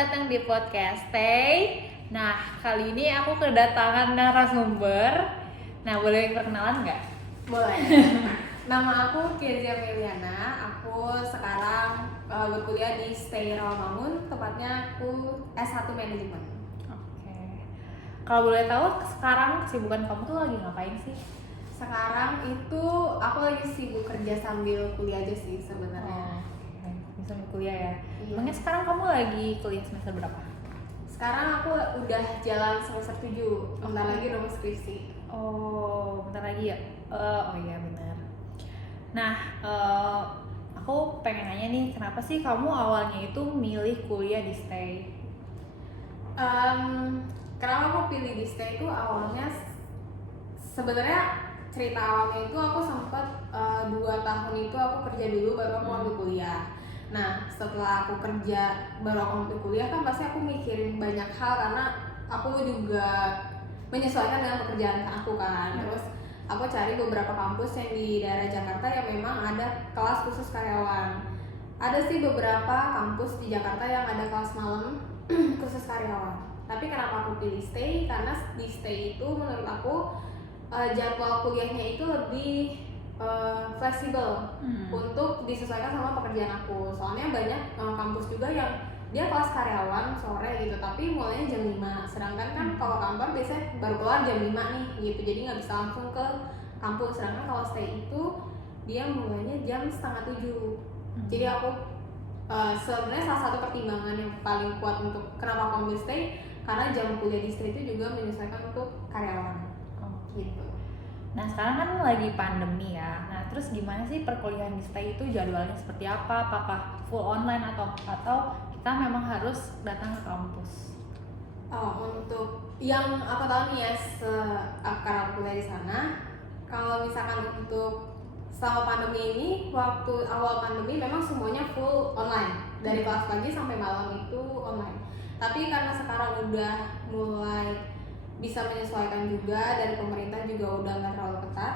datang di podcast Stay. Nah, kali ini aku kedatangan narasumber. Nah, boleh perkenalan nggak? Boleh. Nama aku Kezia Meliana. Aku sekarang berkuliah di Stay Rawamangun. Tepatnya aku S1 Manajemen. Oke. Kalau boleh tahu, sekarang kesibukan kamu tuh lagi ngapain sih? Sekarang itu aku lagi sibuk kerja sambil kuliah aja sih sebenarnya. Oke. Sambil kuliah ya. Iya. Emangnya sekarang kamu lagi kuliah semester berapa? Sekarang aku udah jalan semester 7. Bentar lagi udah mau skripsi. Oh, bentar lagi ya. Oh iya benar. Nah, aku pengen nanya nih, kenapa sih kamu awalnya itu milih kuliah di Stay? Kenapa aku pilih di Stay itu awalnya sebenarnya cerita awalnya itu aku sempat 2 tahun itu aku kerja dulu baru aku ambil kuliah. Nah setelah aku kerja baru aku ambil kuliah kan pasti aku mikirin banyak hal karena aku juga menyesuaikan dengan pekerjaan aku kan. Terus aku cari beberapa kampus yang di daerah Jakarta yang memang ada kelas khusus karyawan. Ada sih beberapa kampus di Jakarta yang ada kelas malam khusus karyawan. Tapi kenapa aku pilih Stay? Karena di Stay itu menurut aku jadwal kuliahnya itu lebih fleksibel untuk disesuaikan sama pekerjaan aku. Soalnya banyak kampus juga yang dia kelas karyawan sore gitu, tapi mulainya jam 5. Sedangkan kan kalau kantor biasanya baru keluar jam 5 nih gitu, jadi nggak bisa langsung ke kampus. Sedangkan kalau Stay itu dia mulainya jam setengah 7. Jadi aku sebenarnya salah satu pertimbangan yang paling kuat untuk kenapa aku ambil Stay, karena jam kuliah di Stay itu juga menyesuaikan untuk karyawan. Gitu. Nah, sekarang kan lagi pandemi ya. Nah, terus gimana sih perkuliahan di Stay itu jadwalnya seperti apa? Apakah full online atau kita memang harus datang ke kampus? Untuk yang aku tahu nih ya, karena aku kuliah di sana, kalau misalkan untuk selama pandemi ini, waktu awal pandemi memang semuanya full online, dari kelas pagi sampai malam itu online. Tapi karena sekarang udah mulai bisa menyesuaikan juga dan pemerintah juga udah nggak terlalu ketat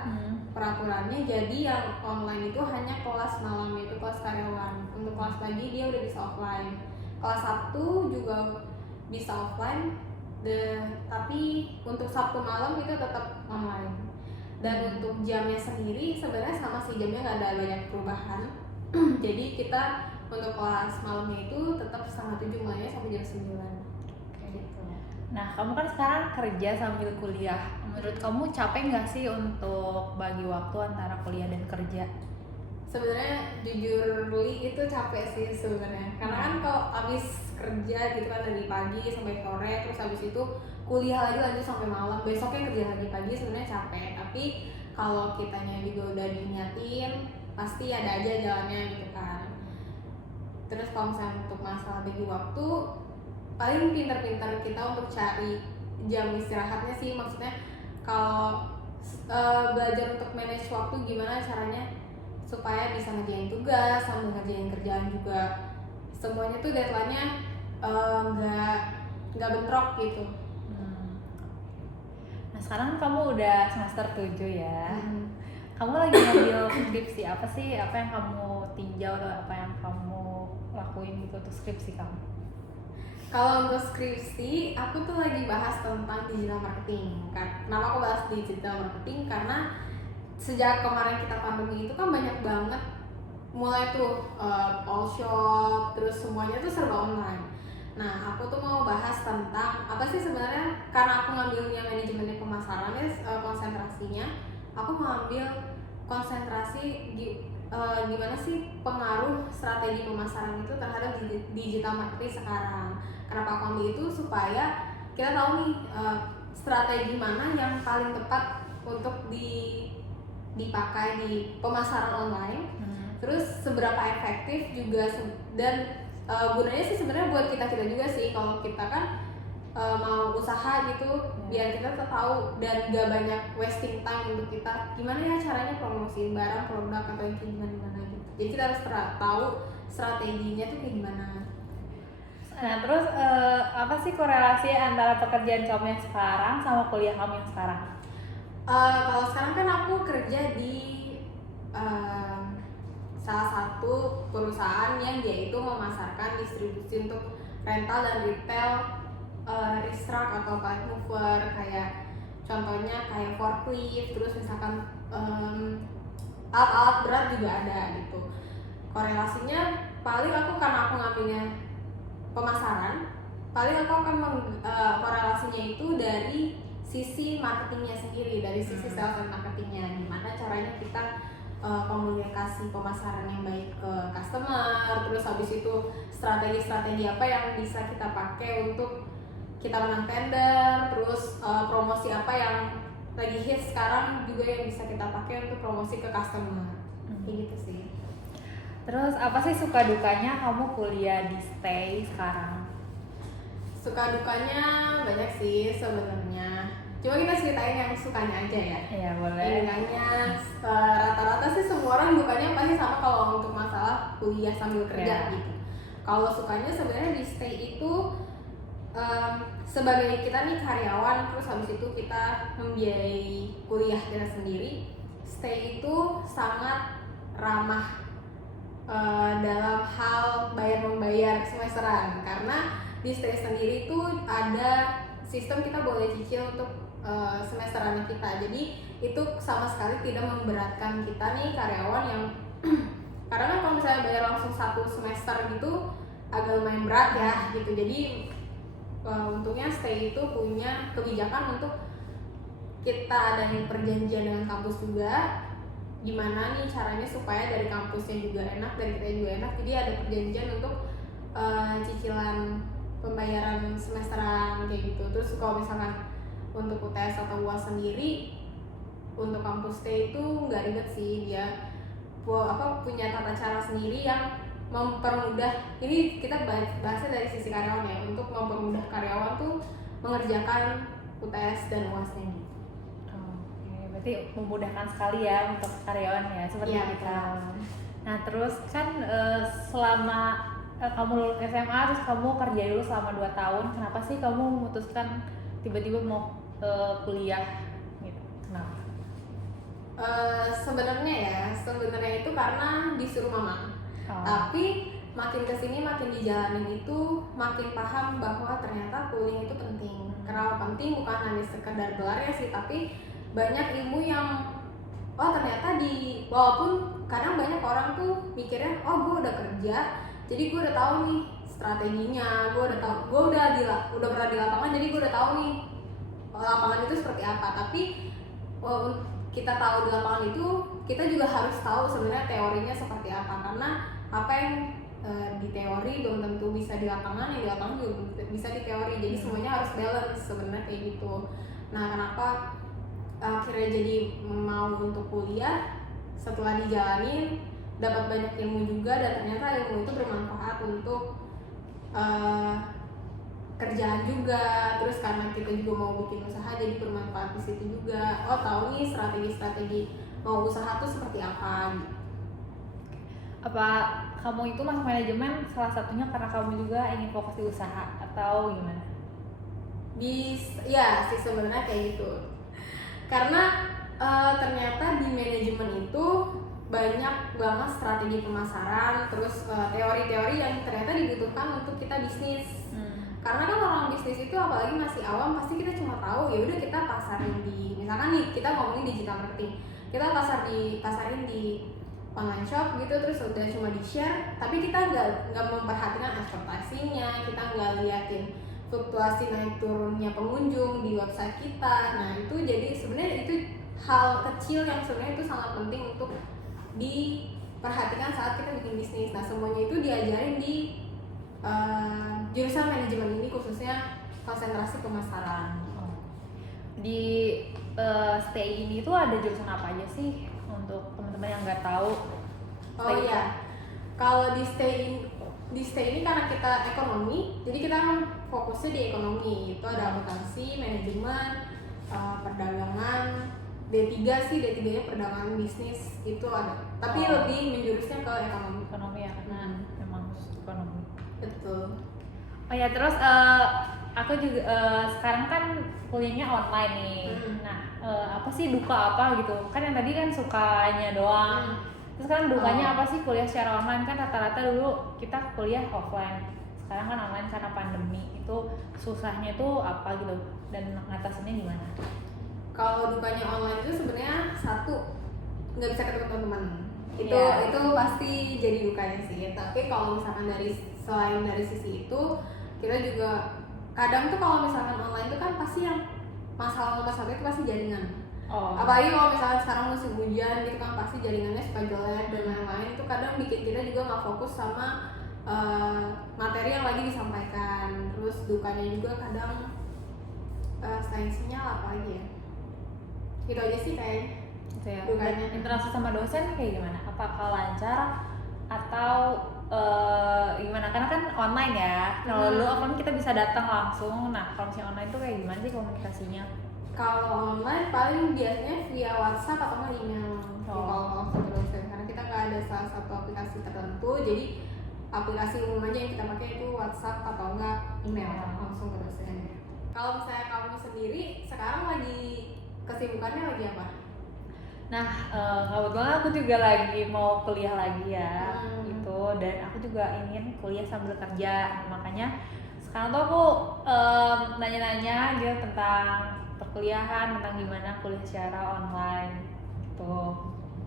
peraturannya, jadi yang online itu hanya kelas malam, yaitu kelas karyawan. Untuk kelas pagi dia udah bisa offline, kelas Sabtu juga bisa offline, tapi untuk Sabtu malam itu tetap online. Dan untuk jamnya sendiri sebenarnya sama sih, jamnya nggak ada banyak perubahan. Jadi kita untuk kelas malamnya itu tetap setengah 7 mulainya sampai jam 9. Nah, kamu kan sekarang kerja sambil kuliah. Menurut kamu capek nggak sih untuk bagi waktu antara kuliah dan kerja? Sebenarnya jujur itu capek sih sebenarnya. Karena kan kalau abis kerja gitu kan dari pagi sampai sore, terus abis itu kuliah lagi lanjut sampai malam, besoknya kerja lagi pagi, sebenarnya capek. Tapi kalau kitanya juga udah diniatin, pasti ada aja jalannya gitu kan. Terus kalau misalnya untuk masalah bagi waktu, paling pintar-pintar kita untuk cari jam istirahatnya sih. Maksudnya kalau belajar untuk manage waktu gimana caranya supaya bisa ngerjain tugas sambil ngerjain kerjaan juga, semuanya tuh deadline-nya nggak bentrok gitu. Nah, sekarang kamu udah semester 7 ya. Kamu lagi ngambil skripsi apa sih? Apa yang kamu tinjau atau apa yang kamu lakuin gitu untuk skripsi kamu? Kalau untuk skripsi, aku tuh lagi bahas tentang digital marketing. Kenapa aku bahas digital marketing? Karena sejak kemarin kita pandemi itu kan banyak banget mulai tuh all shop, terus semuanya tuh serba online. Nah, aku tuh mau bahas tentang apa sih sebenarnya, karena aku ngambilnya manajemen pemasaran ya, konsentrasinya aku mengambil konsentrasi gimana sih pengaruh strategi pemasaran itu terhadap digital marketing sekarang. Kenapa aku ambil itu? Supaya kita tahu nih strategi mana yang paling tepat untuk dipakai di pemasaran online. Terus seberapa efektif juga, dan gunanya sih sebenarnya buat kita juga sih. Kalau kita kan mau usaha gitu, biar kita tetap tahu dan gak banyak wasting time untuk kita gimana ya caranya promosiin barang, produk atau yang kayak gimana gitu. Jadi kita harus tahu strateginya tuh kayak gimana. Nah, terus apa sih korelasi antara pekerjaan kamu yang sekarang sama kuliah kamu yang sekarang? Kalau sekarang kan aku kerja di salah satu perusahaan yang dia itu memasarkan distribusi untuk rental dan retail, reach truck atau pallet mover, kayak contohnya kayak forklift, terus misalkan alat-alat berat juga ada gitu. Korelasinya paling aku, karena aku ngambilnya pemasaran, paling aku akan korelasinya itu dari sisi marketingnya sendiri, dari sisi sales dan marketingnya, gimana caranya kita komunikasi pemasaran yang baik ke customer, terus habis itu strategi-strategi apa yang bisa kita pakai untuk kita menang tender, terus promosi apa yang lagi hit sekarang juga yang bisa kita pakai untuk promosi ke customer. Kayak gitu sih. Terus apa sih suka dukanya kamu kuliah di Stay sekarang? Suka dukanya banyak sih sebenarnya. Cuma kita ceritain yang sukanya aja ya. Iya boleh. Dukanya rata-rata sih semua orang dukanya pasti sama kalau untuk masalah kuliah sambil kerja gitu. Kalau sukanya sebenarnya di Stay itu sebagai kita nih karyawan, terus habis itu kita membiayai kuliah kita sendiri. Stay itu sangat ramah dalam hal bayar-membayar semesteran, karena di Stay sendiri itu ada sistem kita boleh cicil untuk semesteran kita. Jadi itu sama sekali tidak memberatkan kita nih karyawan yang karena kan kalau misalnya bayar langsung satu semester gitu agak lumayan berat ya gitu. Jadi untungnya Stay itu punya kebijakan untuk kita adain perjanjian dengan kampus juga, gimana nih caranya supaya dari kampusnya juga enak, dari kita juga enak. Jadi ada perjanjian untuk cicilan pembayaran semesteran kayak gitu. Terus kalau misalkan untuk UTS atau UAS sendiri, untuk kampus Stay itu nggak ribet sih, dia punya tata cara sendiri yang mempermudah. Ini kita bahasnya dari sisi karyawan ya, untuk mempermudah karyawan tuh mengerjakan UTS dan UASnya gitu. Oke, berarti memudahkan sekali ya untuk karyawan ya seperti Iya, kita. Nah terus kan selama kamu lulus SMA terus kamu kerja dulu selama 2 tahun, kenapa sih kamu memutuskan tiba-tiba mau kuliah gitu? Kenapa? Sebenarnya itu karena disuruh mama. Tapi makin kesini makin dijalanin itu makin paham bahwa ternyata kuliah itu penting. Kenapa penting? Bukan hanya sekedar gelarnya sih, tapi banyak ilmu yang ternyata walaupun kadang banyak orang tuh mikirnya gue udah kerja jadi gue udah tahu nih strateginya, gue udah pernah di lapangan, jadi gue udah tahu nih lapangan itu seperti apa. Tapi kita tahu di lapangan itu, kita juga harus tahu sebenarnya teorinya seperti apa, karena apa yang di teori belum tentu bisa di lapangan, yang di lapangan juga belum bisa di teori. Jadi semuanya harus balance sebenarnya kayak gitu. Nah, kenapa akhirnya jadi mau untuk kuliah? Setelah dijalanin dapat banyak ilmu juga, dan ternyata ilmu itu bermanfaat untuk kerjaan juga. Terus karena kita juga mau bikin usaha, jadi bermanfaat di situ juga. Tahu nih strategi-strategi mau usaha tuh seperti apa gitu. Apa kamu itu masuk manajemen salah satunya karena kamu juga ingin fokus di usaha atau gimana? Ya sih sebenarnya kayak gitu. Karena ternyata di manajemen itu banyak banget strategi pemasaran, terus teori-teori yang ternyata dibutuhkan untuk kita bisnis. Karena kan orang bisnis itu apalagi masih awam, pasti kita cuma tahu ya udah kita pasarin di, misalkan nih kita ngomongin digital marketing, kita pasarin di online shop gitu, terus udah cuma di share, tapi kita nggak memperhatikan advertisingnya, kita nggak liatin fluktuasi naik turunnya pengunjung di website kita. Nah itu jadi sebenarnya itu hal kecil yang sebenarnya itu sangat penting untuk diperhatikan saat kita bikin bisnis. Nah semuanya itu diajarin di jurusan manajemen ini, khususnya konsentrasi pemasaran. Di Stay ini tuh ada jurusan apa aja sih untuk teman-teman yang nggak tahu? Kalau di Stay ini karena kita ekonomi, jadi kita fokusnya di ekonomi. Itu ada akuntansi, manajemen, perdagangan, D3 sih, D3-nya perdagangan bisnis itu ada. Tapi lebih menjurusnya ke ekonomi. Ekonomi ya, karena memang ekonomi. Betul. Oh ya, terus aku juga sekarang kan kuliahnya online nih. Nah, apa sih duka apa gitu? Kan yang tadi kan sukanya doang. Terus sekarang dukanya apa sih kuliah secara online? Kan rata-rata dulu kita kuliah offline. sekarang kan online karena pandemi, itu susahnya tuh apa gitu dan ngatasinnya gimana? Kalau dukanya online itu sebenarnya satu, nggak bisa ketemu teman-teman. Iya. Itu pasti jadi dukanya sih. Tapi kalau misalkan selain dari sisi itu, kita juga kadang tuh kalau misalkan online itu kan pasti yang masalah nomor satu itu pasti jaringan. Oh. Apalagi kalau misalkan sekarang musim hujan gitu kan, pasti jaringannya suka jelek dan lain-lain. Itu kadang bikin kita juga nggak fokus sama materi yang lagi disampaikan. Terus dukanya juga kadang selain sinyal apa lagi ya, gitu aja sih kayaknya. Gitu ya. Dukanya. Interaksi sama dosen kayak gimana? Apakah lancar atau gimana? Karena kan online ya. Kalau lu offline kita bisa datang langsung. Nah, kalau misalnya online tuh kayak gimana sih komunikasinya? Kalau online paling biasanya via WhatsApp atau nggak email. Kalau langsung ke dosen, karena kita nggak ada salah satu aplikasi tertentu, jadi aplikasi umum aja yang kita pakai itu WhatsApp atau enggak email langsung ke dosen. Kalau misalnya kamu sendiri sekarang lagi kesibukannya lagi apa? Nah, kebetulan aku juga lagi mau kuliah lagi ya, gitu. Dan aku juga ingin kuliah sambil kerja. Makanya sekarang tuh aku nanya-nanya gitu tentang perkuliahan, tentang gimana kuliah secara online gitu.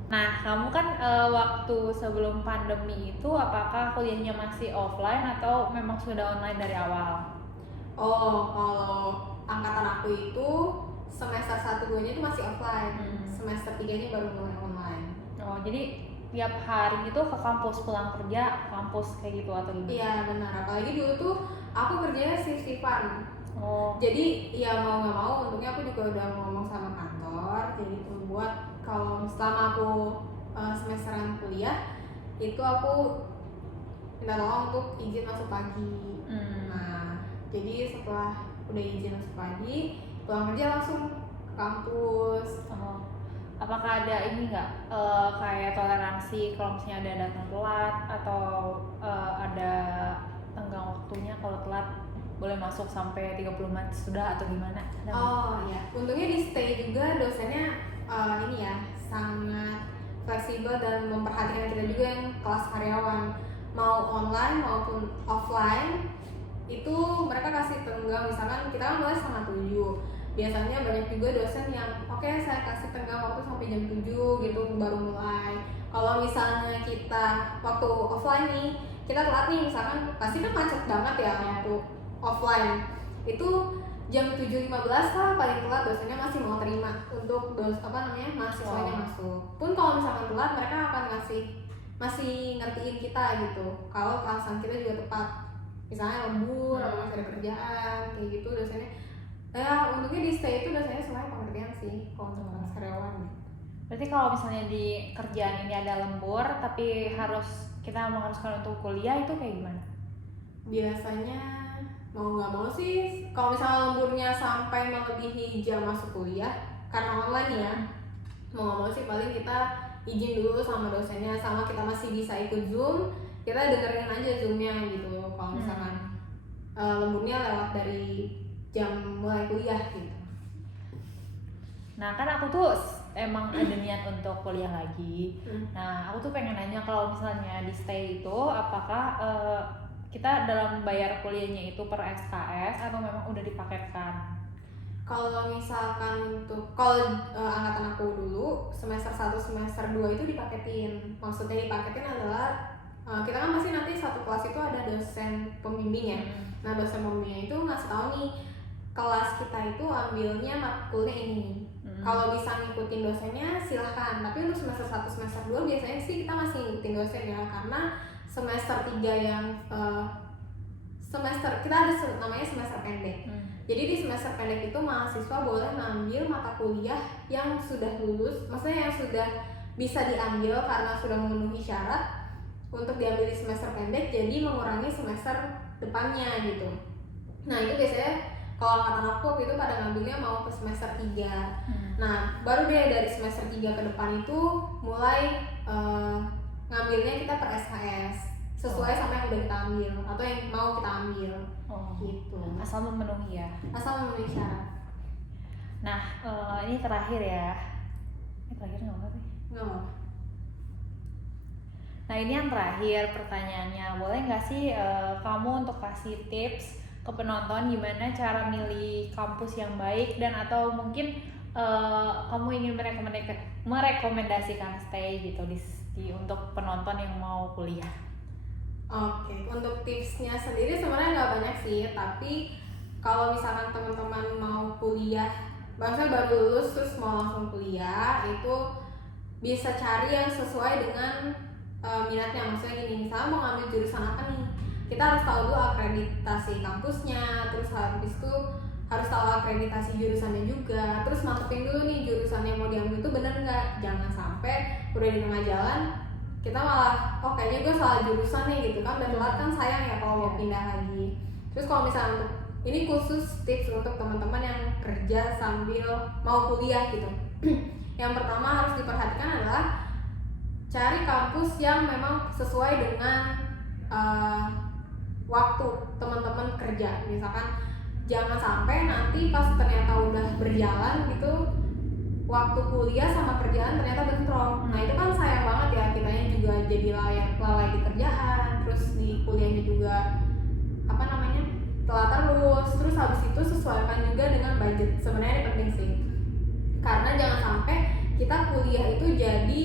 Nah, kamu kan waktu sebelum pandemi itu apakah kuliahnya masih offline atau memang sudah online dari awal? Oh, kalau angkatan aku itu semester 1-2-nya itu masih offline. Semester 3-nya baru mulai online. Oh, jadi tiap hari itu ke kampus, pulang kerja ke kampus kayak gitu atau gimana? Iya benar, apalagi dulu tuh aku kerjanya shift-shiftan. Oh. Jadi ya mau nggak mau, untungnya aku juga udah ngomong sama kantor, jadi itu buat kalau selama aku semesteran kuliah itu aku minta tolong untuk izin masuk pagi. Nah, jadi setelah udah izin masuk pagi, pulang kerja langsung ke kampus. Oh. Apakah ada ini nggak kayak toleransi kalau misalnya ada datang telat atau ada tenggang waktunya, kalau telat boleh masuk sampai 30 menit sudah atau gimana? Oh iya, untungnya di stay juga dosennya ini ya sangat fleksibel dan memperhatikan kita juga yang kelas karyawan, mau online maupun offline itu mereka kasih tenggang. Misalkan kita kan mulai 6:30, biasanya banyak juga dosen yang oke, saya kasih tenggang waktu sampai jam 7 gitu baru mulai. Kalau misalnya kita waktu offline nih, kita telat nih misalkan, pasti kan macet banget ya waktu offline. Itu jam 7:15 lah paling telat dosennya masih mau terima untuk mahasiswanya masuk. Pun kalau misalkan telat, mereka akan masih ngertiin kita gitu kalau alasan kita juga tepat, misalnya lembur atau masih ada kerjaan kayak gitu, dosennya ya untungnya di stay itu dosennya semuanya pengertian sih kalau untuk kelas karyawan. Berarti kalau misalnya di kerjaan ini ada lembur tapi kita mengharuskan untuk kuliah, itu kayak gimana? Biasanya mau nggak mau sih, kalau misalnya lemburnya sampai melebihi jam masuk kuliah karena online ya, mau nggak mau sih paling kita izin dulu sama dosennya, sama kita masih bisa ikut Zoom, kita dengerin aja Zoomnya gitu. Kalau misalkan lemburnya lewat dari jam mulai kuliah gitu. Nah, kan aku tuh emang ada niat untuk kuliah lagi. Nah, aku tuh pengen nanya kalau misalnya di stay itu apakah kita dalam bayar kuliahnya itu per SKS atau memang udah dipaketkan? Kalau misalkan angkatan aku dulu semester 1 semester 2 itu dipaketin. Maksudnya dipaketin adalah kita kan pasti nanti satu kelas itu ada dosen pembimbing ya. Nah, dosen pembimbingnya itu ngasih tahu nih kelas kita itu ambilnya matkulnya ini. Kalau bisa ngikutin dosennya silahkan. Tapi untuk semester 1 semester 2 biasanya sih kita masih ngikutin dosen ya, karena semester 3 yang semester kita ada namanya semester pendek. Jadi di semester pendek itu mahasiswa boleh ngambil mata kuliah yang sudah lulus, maksudnya yang sudah bisa diambil karena sudah memenuhi syarat untuk diambil di semester pendek, jadi mengurangi semester depannya gitu. Nah, itu biasanya kalau angkatan aku waktu itu pada ngambilnya mau ke semester 3. Nah, baru deh dari semester 3 ke depan itu mulai ngambilnya kita per SKS sesuai sama yang udah kita ambil atau yang mau kita ambil. Gitu. Asal memenuhi ya. Asal memenuhi syarat. Nah, ini terakhir ya. Ini terakhir nggak apa sih? Nggak. Nah ini yang terakhir pertanyaannya, boleh nggak sih kamu untuk kasih tips ke penonton gimana cara milih kampus yang baik, dan atau mungkin kamu ingin merekomendasikan stay gitu untuk penonton yang mau kuliah. Oke, untuk tipsnya sendiri sebenarnya nggak banyak sih, tapi kalau misalkan teman-teman mau kuliah, bangsa baru lulus terus mau langsung kuliah, itu bisa cari yang sesuai dengan minatnya. Maksudnya gini, misalnya mau ngambil jurusan apa nih, kita harus tahu dulu akreditasi kampusnya, terus habis itu harus tahu akreditasi jurusannya juga, terus mantepin dulu nih jurusan yang mau diambil itu bener nggak. Jangan sampai udah di tengah jalan kita malah kayaknya gue salah jurusan nih gitu kan, udah telat kan, sayang ya kalau mau pindah lagi. Terus kalau misalnya untuk ini khusus tips untuk teman-teman yang kerja sambil mau kuliah gitu. Yang pertama harus diperhatikan adalah cari kampus yang memang sesuai dengan waktu teman-teman kerja. Misalkan jangan sampai nanti pas ternyata udah berjalan gitu, waktu kuliah sama kerjaan ternyata bentrok. Nah itu kan sayang banget ya, kitanya juga jadi lalai di kerjaan, terus di kuliahnya juga telat terus. Terus habis itu sesuaikan juga dengan budget, sebenarnya ini penting sih, karena jangan sampai kita kuliah itu jadi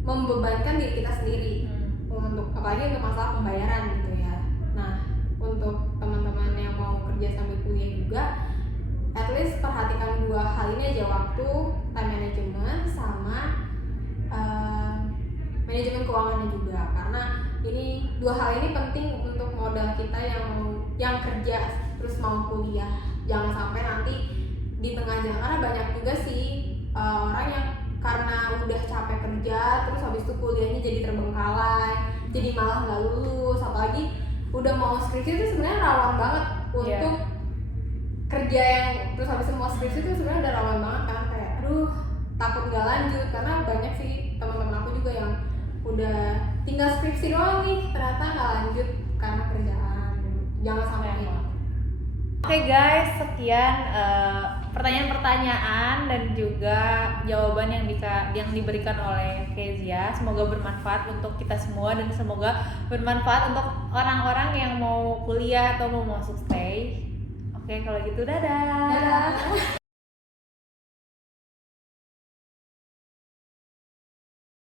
membebankan diri kita sendiri, untuk apalagi untuk masalah pembayaran gitu ya. Nah untuk teman-teman yang mau kerja sambil kuliah juga, at least perhatikan dua hal ini aja, waktu, time management, sama manajemen keuangannya juga, karena ini dua hal ini penting untuk modal kita yang kerja terus mau kuliah. Jangan sampai nanti di tengah jalan, karena banyak juga sih orang yang karena udah capek kerja terus habis itu kuliahnya jadi terbengkalai, jadi malah nggak lulus. Apalagi udah mau skripsi itu sebenarnya rawan banget untuk kerja yang terus habis itu mau skripsi itu sebenarnya udah rawan banget kan, kayak aduh takut nggak lanjut. Karena banyak sih teman-teman aku juga yang udah tinggal skripsi doang nih ternyata nggak lanjut karena kerjaan. Jangan sampai gitu. Oke guys, sekian pertanyaan-pertanyaan dan juga jawaban yang diberikan oleh Kezia. Semoga bermanfaat untuk kita semua dan semoga bermanfaat untuk orang-orang yang mau kuliah atau mau masuk stay. Oke, kalau gitu dadah.